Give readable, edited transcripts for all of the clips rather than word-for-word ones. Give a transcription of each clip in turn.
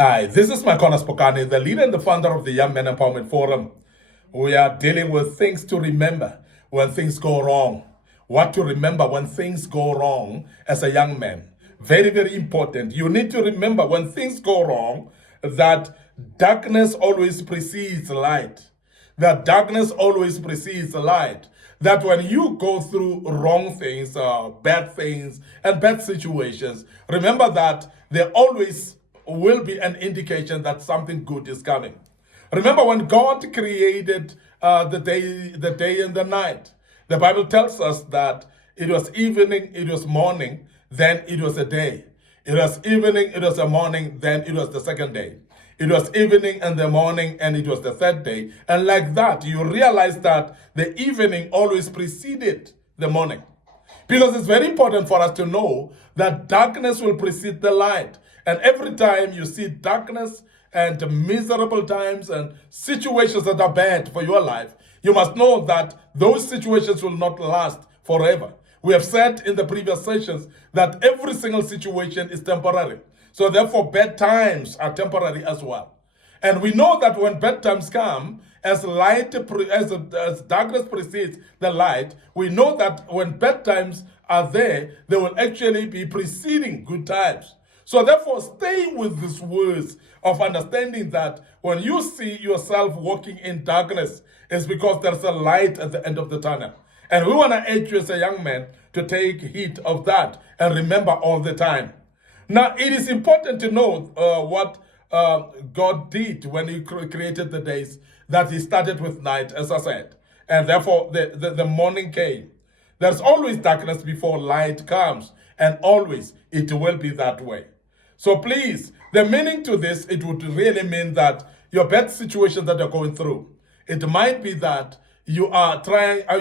Hi, this is MIcornus, Phokane, the leader and the founder of the Young Men Empowerment Forum. We are dealing with things to remember when things go wrong. What to remember when things go wrong as a young man. Very, very important. You need to remember when things go wrong that darkness always precedes light. That darkness always precedes light. That when you go through wrong things, bad things, and bad situations, remember that there always will be an indication that something good is coming. Remember when God created the day and the night, the Bible tells us that it was evening, it was morning, then it was a day. It was evening, it was a morning, then it was the second day. It was evening and the morning, and it was the third day. And like that, you realize that the evening always preceded the morning. Because it's very important for us to know that darkness will precede the light. And every time you see darkness and miserable times and situations that are bad for your life, you must know that those situations will not last forever. We have said in the previous sessions that every single situation is temporary. So therefore, bad times are temporary as well. And we know that when bad times come, as darkness precedes the light, we know that when bad times are there, they will actually be preceding good times. So therefore, stay with these words of understanding that when you see yourself walking in darkness, it's because there's a light at the end of the tunnel. And we want to urge you as a young man to take heed of that and remember all the time. Now, it is important to know what God did when he created the days, that he started with night, as I said. And therefore, the morning came. There's always darkness before light comes. And always, it will be that way. So please, the meaning to this, it would really mean that your bad situation that you're going through, it might be that you are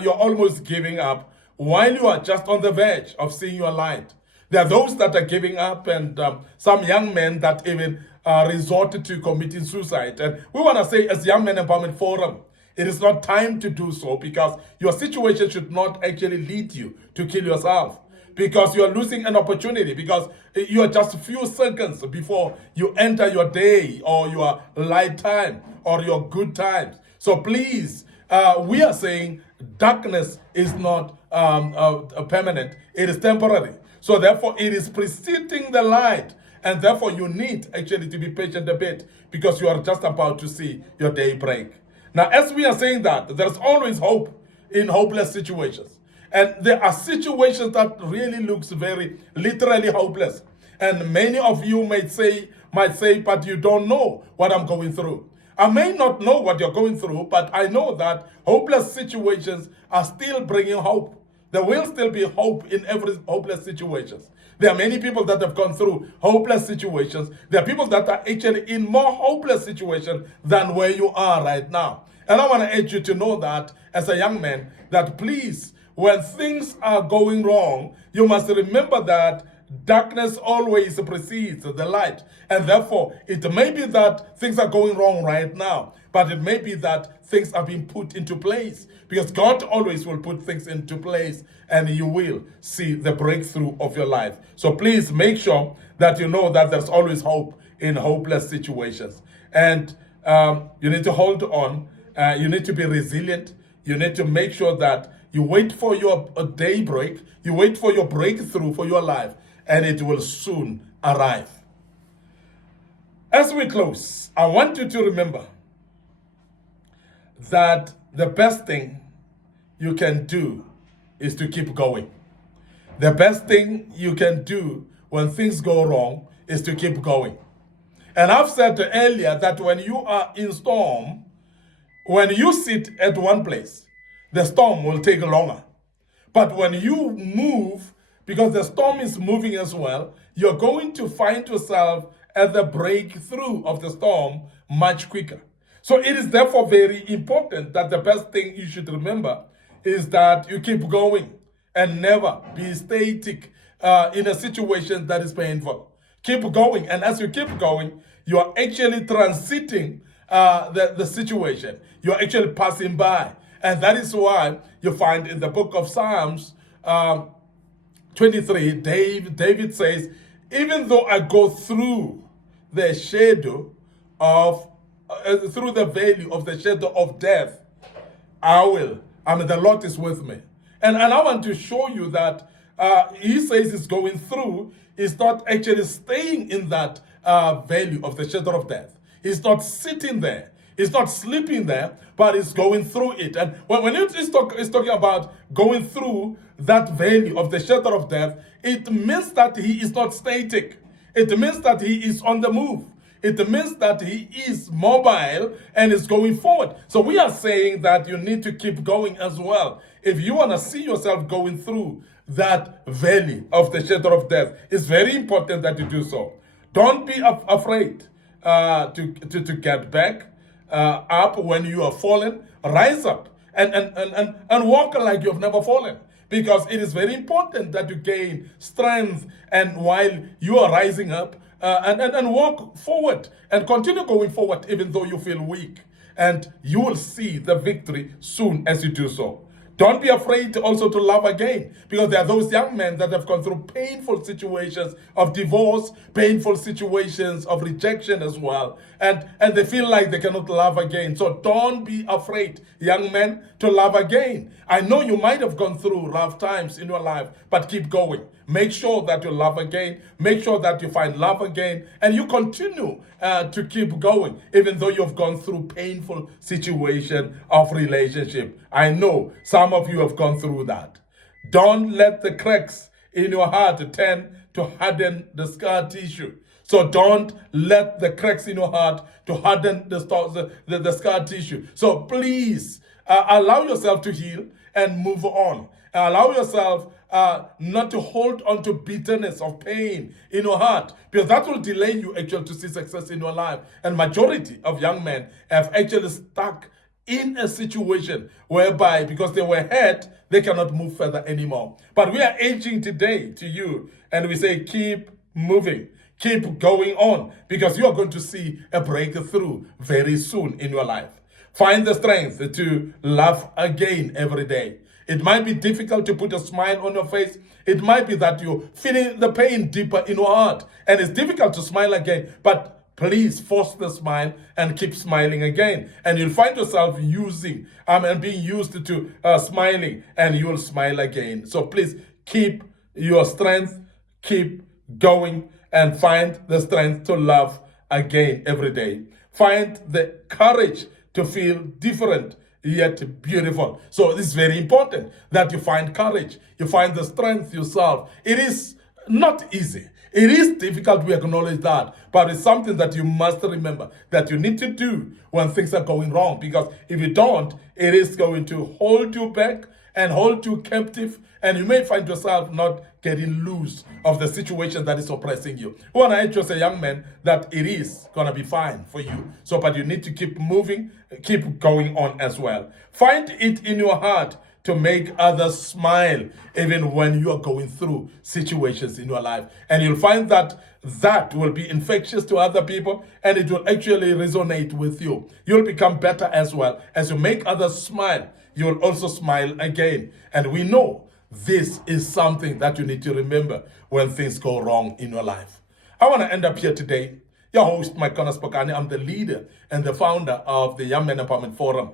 you're almost giving up while you are just on the verge of seeing your light. There are those that are giving up, and some young men that even resorted to committing suicide. And we want to say, as Young Men Empowerment Forum, it is not time to do so, because your situation should not actually lead you to kill yourself, because you are losing an opportunity, because you are just a few seconds before you enter your day or your light time or your good times. So please, we are saying darkness is not permanent, it is temporary. So therefore, it is preceding the light. And therefore, you need actually to be patient a bit, because you are just about to see your day break. Now, as we are saying that, there's always hope in hopeless situations. And there are situations that really looks very literally hopeless. And many of you might say, but you don't know what I'm going through. I may not know what you're going through, but I know that hopeless situations are still bringing hope. There will still be hope in every hopeless situation. There are many people that have gone through hopeless situations. There are people that are actually in more hopeless situations than where you are right now. And I want to urge you to know that as a young man, that please, when things are going wrong, you must remember that darkness always precedes the light. And therefore, it may be that things are going wrong right now, but it may be that things are being put into place, because God always will put things into place, and you will see the breakthrough of your life. So please make sure that you know that there's always hope in hopeless situations. And you need to hold on. You need to be resilient. You need to make sure that you wait for your daybreak. You wait for your breakthrough for your life, and it will soon arrive. As we close, I want you to remember that the best thing you can do is to keep going. The best thing you can do when things go wrong is to keep going. And I've said earlier that when you are in storm, when you sit at one place, the storm will take longer. But when you move, because the storm is moving as well, you're going to find yourself at the breakthrough of the storm much quicker. So it is therefore very important that the best thing you should remember is that you keep going and never be static in a situation that is painful. Keep going, and as you keep going, you are actually transiting the situation. You're actually passing by. And that is why you find in the book of Psalms 23, David says, even though I go through the shadow of, through the valley of the shadow of death, the Lord is with me. And I want to show you that he says he's going through, he's not actually staying in that valley of the shadow of death. He's not sitting there. He's not sleeping there, but he's going through it. And when he's talking about going through that valley of the shadow of death, it means that he is not static. It means that he is on the move. It means that he is mobile and is going forward. So we are saying that you need to keep going as well. If you want to see yourself going through that valley of the shadow of death, it's very important that you do so. Don't be afraid to get back up when you are fallen. Rise up and walk like you have never fallen. Because it is very important that you gain strength, and while you are rising up, and walk forward and continue going forward even though you feel weak. And you will see the victory soon as you do so. Don't be afraid also to love again, because there are those young men that have gone through painful situations of divorce, painful situations of rejection as well, and they feel like they cannot love again. So don't be afraid, young men, to love again. I know you might have gone through rough times in your life, but keep going. Make sure that you love again. Make sure that you find love again, and you continue to keep going, even though you've gone through painful situation of relationship. I know some of you have gone through that. Don't let the cracks in your heart tend to harden the scar tissue. So don't let the cracks in your heart to harden the scar tissue. So please allow yourself to heal and move on. Allow yourself not to hold on to bitterness of pain in your heart, because that will delay you actually to see success in your life. And majority of young men have actually stuck in a situation whereby, because they were hurt, they cannot move further anymore. But we are aging today to you, and we say keep moving, keep going on, because you are going to see a breakthrough very soon in your life. Find the strength to laugh again every day. It might be difficult to put a smile on your face. It might be that you're feeling the pain deeper in your heart, and it's difficult to smile again. But please force the smile and keep smiling again. And you'll find yourself using and being used to smiling, and you'll smile again. So please keep your strength, keep going, and find the strength to love again every day. Find the courage to feel different yet beautiful. So it's very important that you find courage, you find the strength yourself. It is not easy. It is difficult, we acknowledge that, but it's something that you must remember that you need to do when things are going wrong, because if you don't, it is going to hold you back and hold you captive, and you may find yourself not getting loose of the situation that is oppressing you. When I just a young man, that it is going to be fine for you. So, but you need to keep moving, keep going on as well. Find it in your heart to make others smile, even when you are going through situations in your life. And you'll find that that will be infectious to other people, and it will actually resonate with you. You'll become better as well. As you make others smile, you'll also smile again. And we know this is something that you need to remember when things go wrong in your life. I want to end up here today. Your host, MIcornus Phokane. I'm the leader and the founder of the Young Men Empowerment Forum.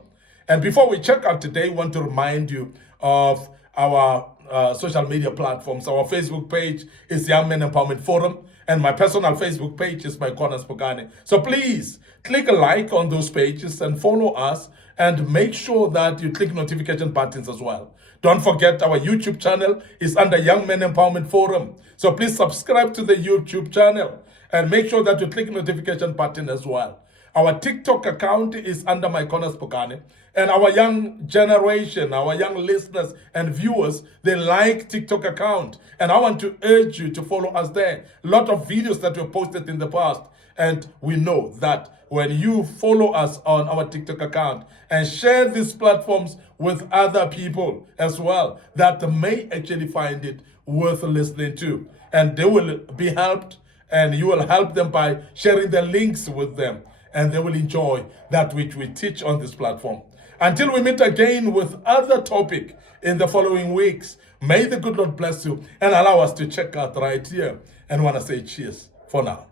And before we check out today, I want to remind you of our social media platforms. Our Facebook page is Young Men Empowerment Forum, and my personal Facebook page is MIcornus Phokane. So please click a like on those pages and follow us, and make sure that you click notification buttons as well. Don't forget, our YouTube channel is under Young Men Empowerment Forum. So please subscribe to the YouTube channel and make sure that you click notification button as well. Our TikTok account is under MIcornus Phokane. And our young generation, our young listeners and viewers, they like TikTok account. And I want to urge you to follow us there. A lot of videos that were posted in the past. And we know that when you follow us on our TikTok account and share these platforms with other people as well, that may actually find it worth listening to. And they will be helped, and you will help them by sharing the links with them. And they will enjoy that which we teach on this platform. Until we meet again with other topic in the following weeks, may the good Lord bless you and allow us to check out right here. And want to say cheers for now.